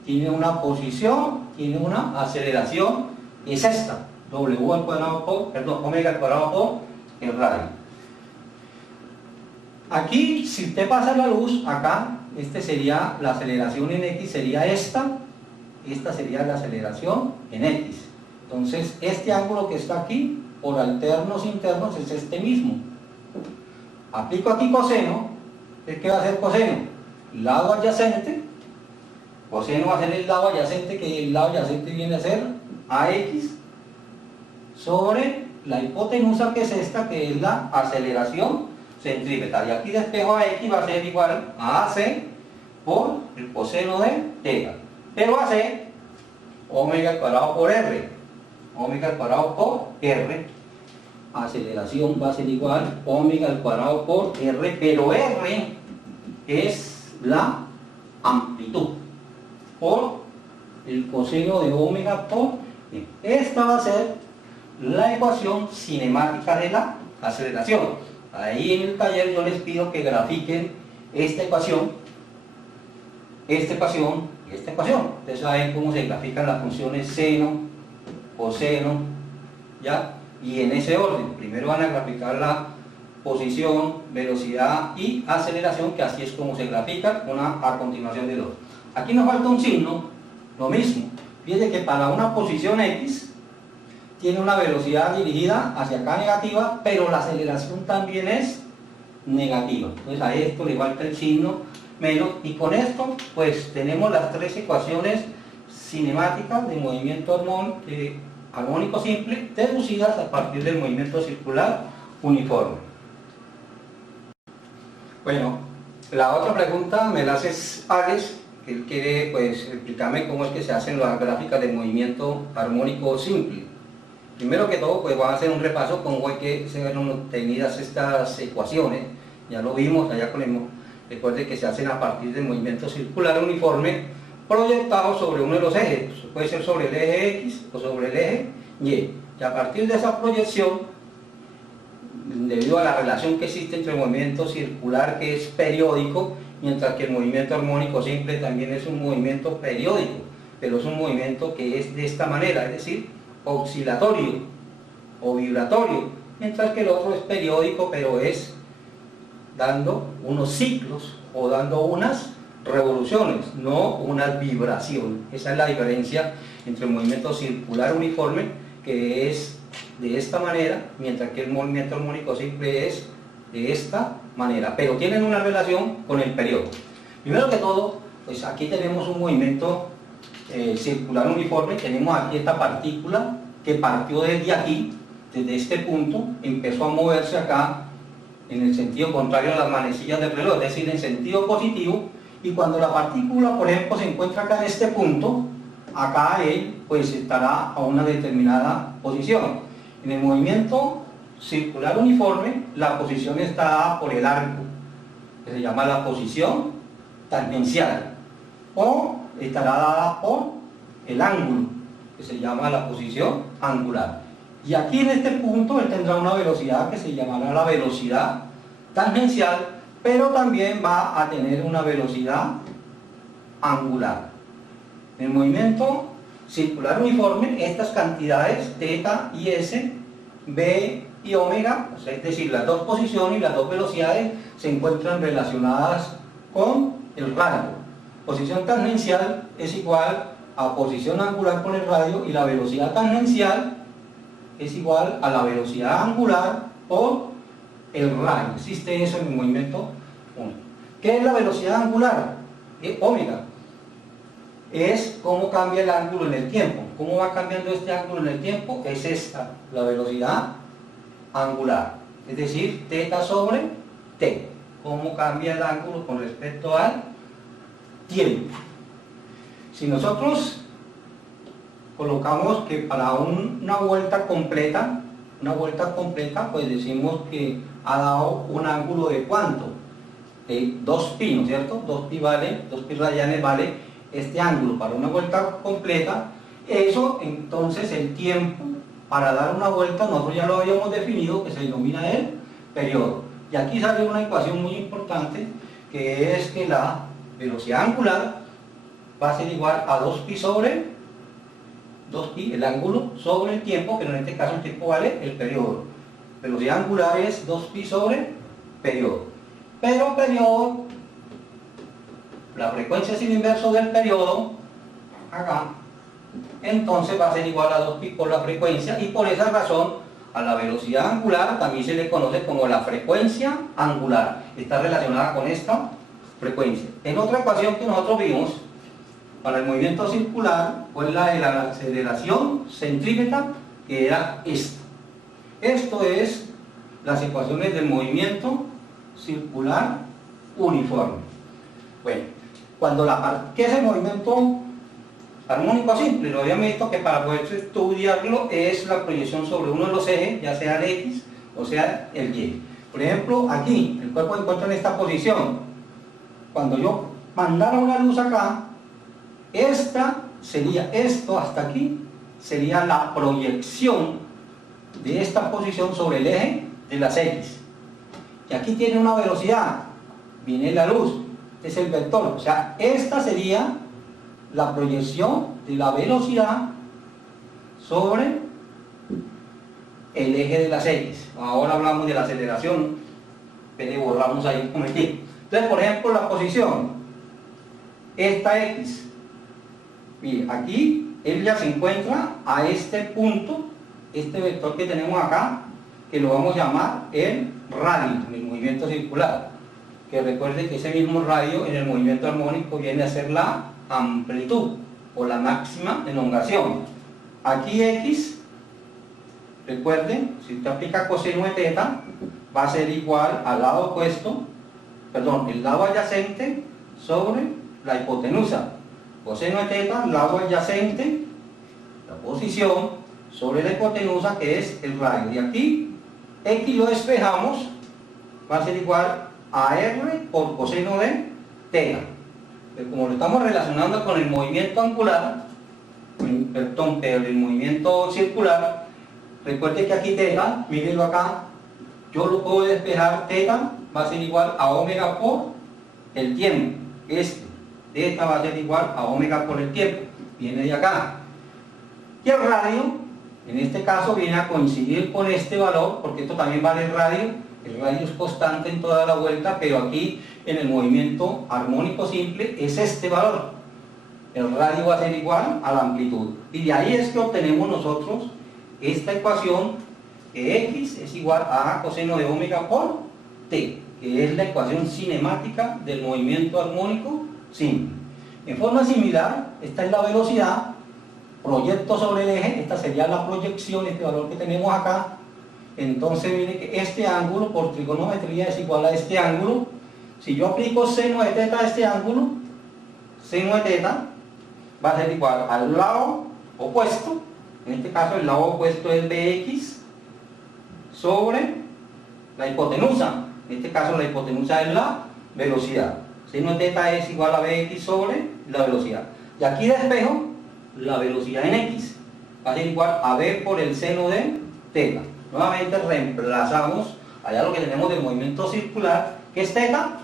tiene una posición, tiene una aceleración, es esta, w al cuadrado por, perdón, omega al cuadrado por el radio. Aquí, si usted pasa la luz, acá, este sería la aceleración en x, sería esta sería la aceleración en x. Entonces, este ángulo que está aquí, por alternos internos, es este mismo. Aplico aquí coseno. ¿Qué va a ser coseno? Lado adyacente. Coseno va a ser el lado adyacente, que el lado adyacente viene a ser AX sobre la hipotenusa, que es esta, que es la aceleración centrípeta. Y aquí despejo a X, va a ser igual a AC por el coseno de teta. Pero AC, omega al cuadrado por R. Omega al cuadrado por R. Aceleración va a ser igual omega al cuadrado por R, pero R es la amplitud por el coseno de omega por E. Esta va a ser la ecuación cinemática de la aceleración. Ahí en el taller yo les pido que grafiquen esta ecuación y esta ecuación. Ustedes saben cómo se grafican las funciones seno, coseno, ¿ya? Y en ese orden. Primero van a graficar la posición, velocidad y aceleración, que así es como se grafican, una a continuación de dos. Aquí nos falta un signo, lo mismo. Fíjense que para una posición X tiene una velocidad dirigida hacia acá negativa, pero la aceleración también es negativa. Entonces a esto le falta el signo menos, y con esto pues tenemos las tres ecuaciones cinemáticas de movimiento armónico simple deducidas a partir del movimiento circular uniforme. Bueno, la otra pregunta me la hace Alex, que él quiere pues explicarme cómo es que se hacen las gráficas de movimiento armónico simple. Primero que todo pues van a hacer un repaso cómo es que se ven obtenidas estas ecuaciones. Ya lo vimos allá con el... Recuerde que se hacen a partir del movimiento circular uniforme proyectado sobre uno de los ejes. Puede ser sobre el eje X o sobre el eje Y. Y a partir de esa proyección, debido a la relación que existe entre el movimiento circular, que es periódico, mientras que el movimiento armónico simple también es un movimiento periódico, pero es un movimiento que es de esta manera, es decir, oscilatorio o vibratorio, mientras que el otro es periódico, pero es dando unos ciclos o dando unas revoluciones, no una vibración. Esa es la diferencia entre el movimiento circular uniforme, que es de esta manera, mientras que el movimiento armónico simple es de esta manera, pero tienen una relación con el periodo. Primero que todo, pues aquí tenemos un movimiento circular uniforme. Tenemos aquí esta partícula que partió desde aquí, desde este punto, empezó a moverse acá en el sentido contrario a las manecillas del reloj, es decir, en sentido positivo, y cuando la partícula, por ejemplo, se encuentra acá en este punto, acá él pues estará a una determinada posición. En el movimiento circular uniforme, la posición está dada por el arco, que se llama la posición tangencial, o estará dada por el ángulo, que se llama la posición angular. Y aquí en este punto él tendrá una velocidad que se llamará la velocidad tangencial, pero también va a tener una velocidad angular. En el movimiento circular uniforme, estas cantidades θ y s, b y omega, o sea, es decir, las dos posiciones y las dos velocidades se encuentran relacionadas con el radio. Posición tangencial es igual a posición angular por el radio, y la velocidad tangencial es igual a la velocidad angular por el radio. Existe eso en el movimiento 1. ¿Qué es la velocidad angular? Omega. Es cómo cambia el ángulo en el tiempo. ¿Cómo va cambiando este ángulo en el tiempo? Es esta, la velocidad angular. Es decir, θ sobre t. ¿Cómo cambia el ángulo con respecto al tiempo? Si nosotros colocamos que para una vuelta completa, pues decimos que ha dado un ángulo de ¿cuánto? De 2pi, ¿no es cierto? 2pi radianes vale este ángulo para una vuelta completa. Eso, entonces, el tiempo para dar una vuelta, nosotros ya lo habíamos definido, que se denomina el periodo. Y aquí sale una ecuación muy importante, que es que la velocidad angular va a ser igual a 2pi sobre 2pi, el ángulo, sobre el tiempo, pero en este caso el tiempo vale el periodo. Velocidad angular es 2pi sobre periodo. Pero periodo, la frecuencia es el inverso del periodo, acá, entonces va a ser igual a 2pi por la frecuencia, y por esa razón a la velocidad angular también se le conoce como la frecuencia angular. Está relacionada con esta frecuencia. En otra ecuación que nosotros vimos, para el movimiento circular, pues la de la aceleración centrípeta, que era esta. Esto es las ecuaciones del movimiento circular uniforme. Bueno, ¿qué es el movimiento armónico simple? Lo habíamos visto que para poder estudiarlo es la proyección sobre uno de los ejes, ya sea el X o sea el Y. Por ejemplo, aquí el cuerpo se encuentra en esta posición. Cuando yo mandara una luz acá, esto hasta aquí sería la proyección de esta posición sobre el eje de las X. Y aquí tiene una velocidad viene la luz, este es el vector, o sea, esta sería la proyección de la velocidad sobre el eje de las X. Ahora hablamos de la aceleración, pero borramos ahí un momentito. Entonces, por ejemplo, la posición, esta X, mire, aquí él ya se encuentra a este punto, este vector que tenemos acá, que lo vamos a llamar el radio, en el movimiento circular, que recuerden que ese mismo radio en el movimiento armónico viene a ser la amplitud o la máxima elongación. Aquí X, recuerden, si usted aplica coseno de teta, va a ser igual al lado opuesto, perdón, el lado adyacente sobre la hipotenusa. Coseno de teta, lado adyacente, la posición sobre la hipotenusa, que es el radio. Y aquí X lo despejamos, va a ser igual a R por coseno de teta. Pero como lo estamos relacionando con el movimiento angular, perdón, pero el movimiento circular, recuerde que aquí teta, mírenlo acá, yo lo puedo despejar, teta va a ser igual a omega por el tiempo. Teta va a ser igual a omega por el tiempo, viene de acá. Y el radio, en este caso, viene a coincidir con este valor, porque esto también vale el radio es constante en toda la vuelta, pero aquí en el movimiento armónico simple es este valor. El radio va a ser igual a la amplitud. Y de ahí es que obtenemos nosotros esta ecuación, que X es igual a coseno de omega por T, que es la ecuación cinemática del movimiento armónico simple. En forma similar, esta es la velocidad, proyecto sobre el eje, esta sería la proyección, este valor que tenemos acá. Entonces mire que este ángulo por trigonometría es igual a este ángulo. Si yo aplico seno de teta a este ángulo, seno de teta va a ser igual al lado opuesto, en este caso el lado opuesto es bx, sobre la hipotenusa, en este caso la hipotenusa es la velocidad. Seno de teta es igual a bx sobre la velocidad. Y aquí despejo la velocidad en x, va a ser igual a b por el seno de teta. Nuevamente reemplazamos allá lo que tenemos del movimiento circular, que es teta,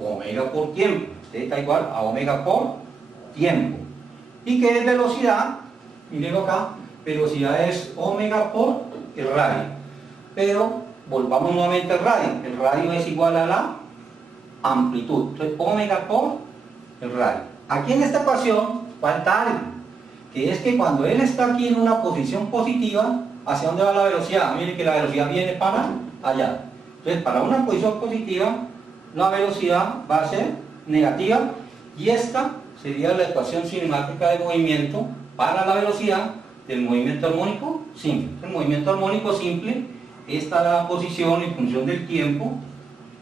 omega por tiempo. Teta igual a omega por tiempo. ¿Y qué es velocidad? Mírenlo acá, velocidad es omega por el radio. Pero volvamos nuevamente al radio. El radio es igual a la amplitud. Entonces, omega por el radio. Aquí en esta ecuación falta algo, que es que cuando él está aquí en una posición positiva, ¿hacia dónde va la velocidad? Miren que la velocidad viene para allá. Entonces, para una posición positiva, la velocidad va a ser negativa, y esta sería la ecuación cinemática de movimiento para la velocidad del movimiento armónico simple. El movimiento armónico simple, esta es la posición en función del tiempo,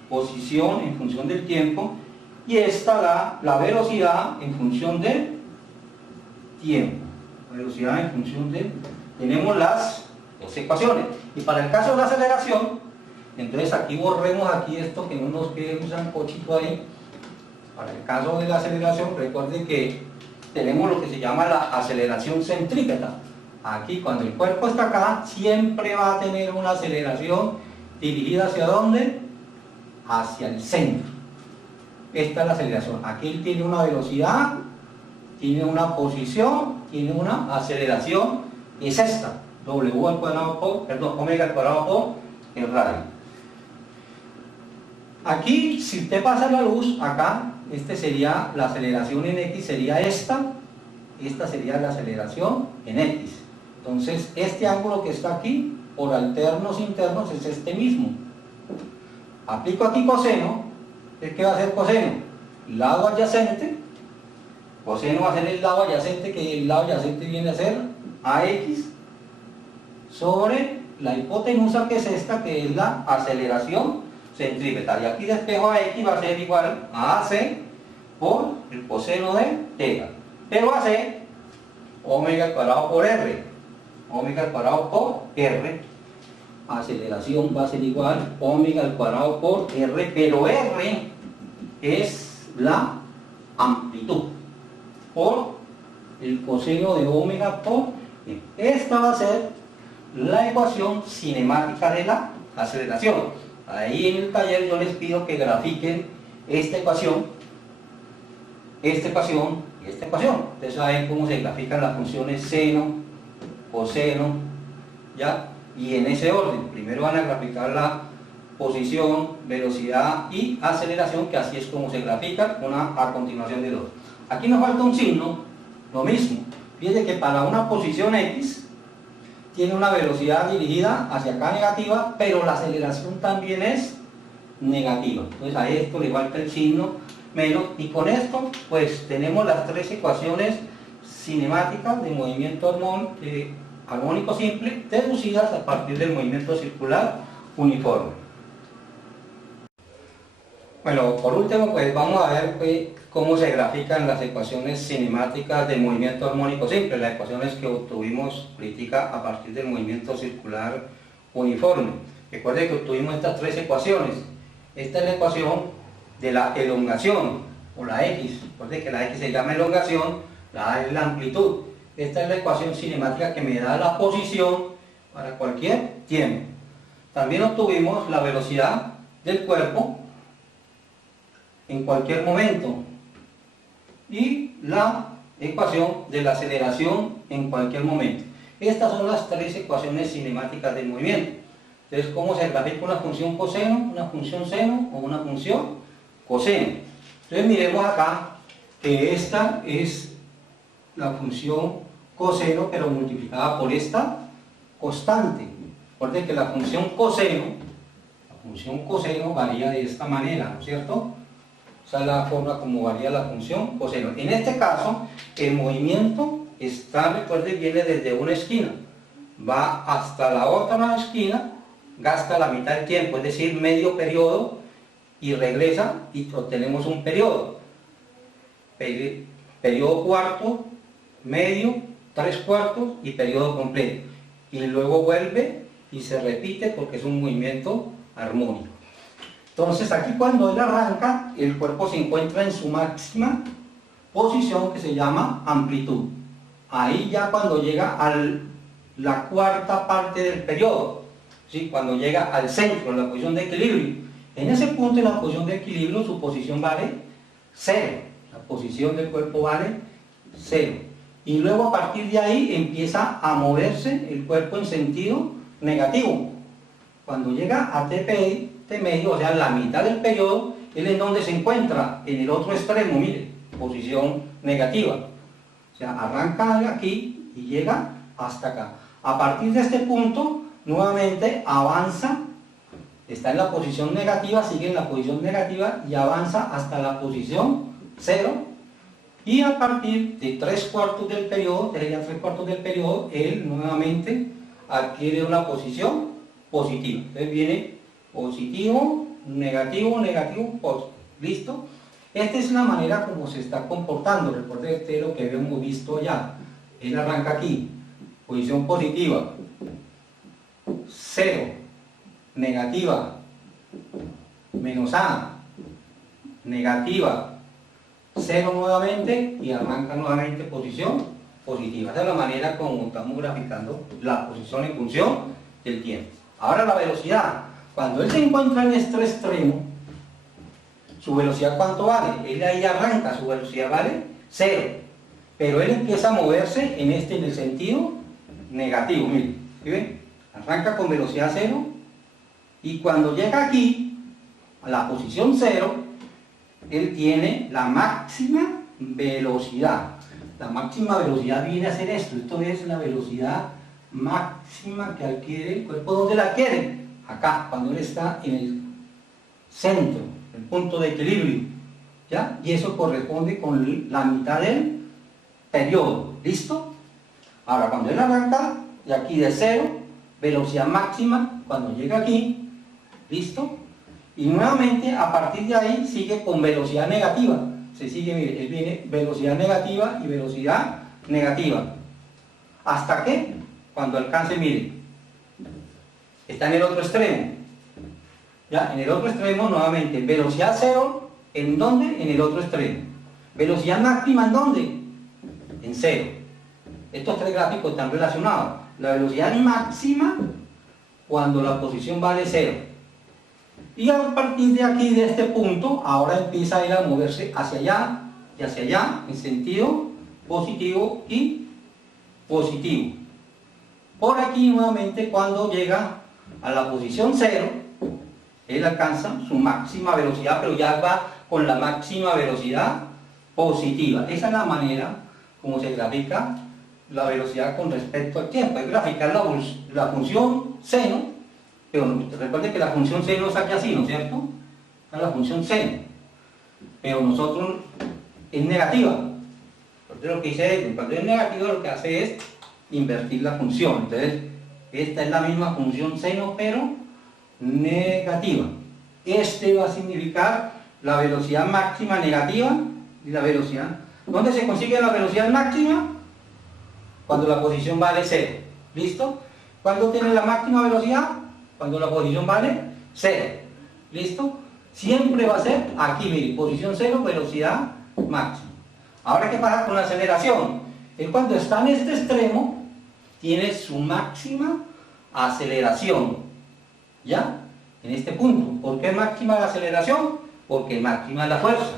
posición en función del tiempo, y esta da la velocidad en función del tiempo. Velocidad en función de... Tenemos las dos ecuaciones. Y para el caso de la aceleración, entonces aquí borremos aquí esto, que no nos quede un sancochito ahí. Para el caso de la aceleración, recuerden que tenemos lo que se llama la aceleración centrípeta. Aquí, cuando el cuerpo está acá, siempre va a tener una aceleración dirigida ¿hacia dónde? Hacia el centro. Esta es la aceleración. Aquí él tiene una velocidad, tiene una posición, tiene una aceleración, y es esta, w al cuadrado por, perdón, omega al cuadrado por el radio. Aquí, si usted pasa la luz, acá, este sería la aceleración en x, sería esta sería la aceleración en x. Entonces, este ángulo que está aquí, por alternos internos, es este mismo. Aplico aquí coseno. ¿Qué va a ser coseno? Lado adyacente. Coseno va a ser el lado adyacente, que el lado adyacente viene a ser AX sobre la hipotenusa, que es esta, que es la aceleración centrípeta. Y aquí despejo a X va a ser igual a AC por el coseno de teta. Pero AC, omega al cuadrado por R. Omega al cuadrado por R. Aceleración va a ser igual omega al cuadrado por R, pero R es la amplitud por el coseno de omega por R. Esta va a ser la ecuación cinemática de la aceleración. Ahí en el taller yo les pido que grafiquen esta ecuación y esta ecuación. Ustedes saben cómo se grafican las funciones seno, coseno, ¿ya? Y en ese orden. Primero van a graficar la posición, velocidad y aceleración, que así es como se grafican, una a continuación de dos. Aquí nos falta un signo, lo mismo. Fíjense que para una posición X tiene una velocidad dirigida hacia acá negativa, pero la aceleración también es negativa. Entonces a esto le falta el signo menos, y con esto pues tenemos las tres ecuaciones cinemáticas de movimiento armónico simple deducidas a partir del movimiento circular uniforme. Bueno, por último pues vamos a ver cómo se grafican las ecuaciones cinemáticas del movimiento armónico simple, las ecuaciones que obtuvimos ahorita a partir del movimiento circular uniforme. Recuerden que obtuvimos estas tres ecuaciones. Esta es la ecuación de la elongación, o la X. Recuerden que la X se llama elongación, la A es la amplitud. Esta es la ecuación cinemática que me da la posición para cualquier tiempo. También obtuvimos la velocidad del cuerpo en cualquier momento y la ecuación de la aceleración en cualquier momento. Estas son las tres ecuaciones cinemáticas del movimiento. Entonces, ¿cómo se grafica una función coseno, una función seno o una función coseno? Entonces miremos acá que esta es la función coseno, pero multiplicada por esta constante. Recuerden que la función coseno varía de esta manera, ¿no es cierto? Esa es la forma como varía la función coseno. En este caso, el movimiento recuerden, viene desde una esquina, va hasta la otra esquina, gasta la mitad del tiempo, es decir, medio periodo, y regresa y obtenemos un periodo. Periodo cuarto, medio, tres cuartos y periodo completo. Y luego vuelve y se repite porque es un movimiento armónico. Entonces aquí cuando él arranca, el cuerpo se encuentra en su máxima posición, que se llama amplitud. Ahí ya cuando llega a la cuarta parte del periodo, ¿sí? Cuando llega al centro, en la posición de equilibrio. En ese punto, en la posición de equilibrio, su posición vale 0. La posición del cuerpo vale 0. Y luego a partir de ahí empieza a moverse el cuerpo en sentido negativo. Cuando llega a T medio, o sea, la mitad del periodo, él en donde se encuentra, en el otro extremo, mire, posición negativa. O sea, arranca aquí y llega hasta acá. A partir de este punto, nuevamente avanza, está en la posición negativa, sigue en la posición negativa y avanza hasta la posición 0. Y a partir de 3/4 del periodo, él nuevamente adquiere una posición positiva. Entonces viene positivo, negativo, negativo, positivo. ¿Listo? Esta es la manera como se está comportando. Recuerden este lo que habíamos visto ya. Él arranca aquí, posición positiva, 0, negativa, menos A, negativa, 0 nuevamente y arranca nuevamente posición positiva. Esa es la manera como estamos graficando la posición en función del tiempo. Ahora la velocidad. Cuando él se encuentra en este extremo, ¿su velocidad cuánto vale? Él ahí arranca, su velocidad vale 0. Pero él empieza a moverse en el sentido negativo. Miren, ¿sí ven? Arranca con velocidad 0 y cuando llega aquí, a la posición 0, él tiene la máxima velocidad. La máxima velocidad viene a ser esto. Esto es la velocidad máxima que adquiere el cuerpo. ¿Dónde la adquiere? Acá, cuando él está en el centro, el punto de equilibrio, ¿ya? Y eso corresponde con la mitad del periodo. ¿Listo? Ahora, cuando él arranca, de aquí de 0, velocidad máxima, cuando llega aquí, ¿listo? Y nuevamente, a partir de ahí, sigue con velocidad negativa. Se sigue, mire, él viene velocidad negativa y velocidad negativa. ¿Hasta qué? Cuando alcance, mire, está en el otro extremo. ¿Ya? En el otro extremo, nuevamente, velocidad 0, ¿en dónde? En el otro extremo. Velocidad máxima, ¿en dónde? En 0. Estos tres gráficos están relacionados. La velocidad máxima cuando la posición vale 0. Y a partir de aquí, de este punto, ahora empieza a ir a moverse hacia allá y hacia allá, en sentido positivo y positivo. Por aquí nuevamente, cuando llega a la posición 0, él alcanza su máxima velocidad, pero ya va con la máxima velocidad positiva. Esa es la manera como se grafica la velocidad con respecto al tiempo. Es graficar la función seno, pero recuerden que la función seno es aquí así, ¿no es cierto? Es la función seno, pero nosotros es negativa. Entonces lo que dice es, cuando es negativa, lo que hace es invertir la función. Entonces esta es la misma función seno, pero negativa. Este va a significar la velocidad máxima negativa y la velocidad. ¿Dónde se consigue la velocidad máxima? Cuando la posición vale 0. ¿Listo? ¿Cuándo tiene la máxima velocidad? Cuando la posición vale 0. ¿Listo? Siempre va a ser aquí, mire, posición 0, velocidad máxima. Ahora, ¿qué pasa con la aceleración? Es cuando está en este extremo, tiene su máxima aceleración. ¿Ya? En este punto. ¿Por qué máxima la aceleración? Porque máxima es la fuerza.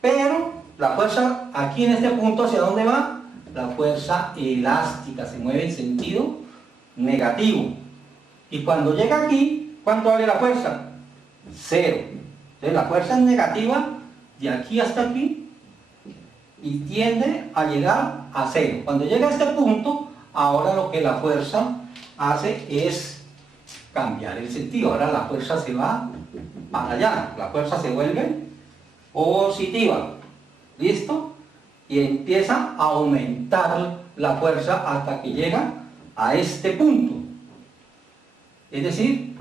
Pero la fuerza aquí en este punto, ¿hacia dónde va? La fuerza elástica, se mueve en sentido negativo. Y cuando llega aquí, ¿cuánto vale la fuerza? 0. Entonces la fuerza es negativa de aquí hasta aquí y tiende a llegar a 0. Cuando llega a este punto, ahora lo que la fuerza hace es cambiar el sentido. Ahora la fuerza se va para allá, la fuerza se vuelve positiva. ¿Listo? Y empieza a aumentar la fuerza hasta que llega a este punto. Es decir,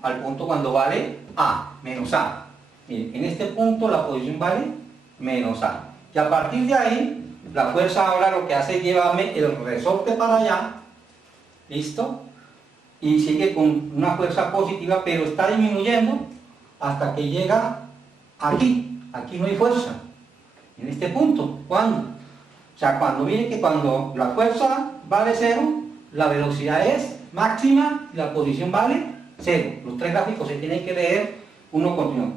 al punto cuando vale A, menos A. Miren, en este punto la posición vale menos A. Y a partir de ahí, la fuerza ahora lo que hace es llevarme el resorte para allá. ¿Listo? Y sigue con una fuerza positiva, pero está disminuyendo hasta que llega aquí. Aquí no hay fuerza. En este punto, ¿cuándo? O sea, cuando viene que cuando la fuerza vale 0, la velocidad es máxima y la posición vale 0. Los tres gráficos se tienen que leer uno continuo.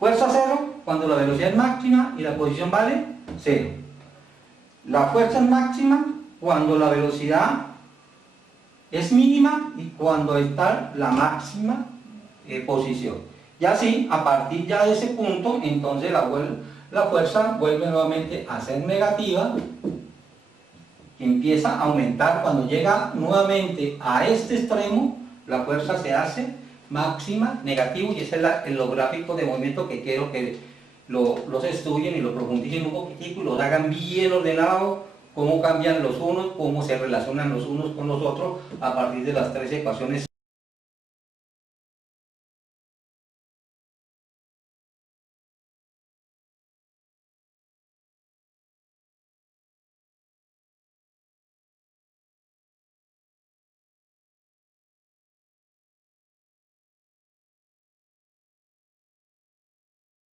Fuerza 0 cuando la velocidad es máxima y la posición vale 0. La fuerza es máxima cuando la velocidad es mínima y cuando está la máxima posición. Y así, a partir ya de ese punto, entonces la fuerza vuelve nuevamente a ser negativa, que empieza a aumentar. Cuando llega nuevamente a este extremo, la fuerza se hace máxima, negativo, y ese es los gráficos de movimiento que quiero que los estudien y lo profundicen un poquitico y los hagan bien ordenados, cómo cambian los unos, cómo se relacionan los unos con los otros a partir de las tres ecuaciones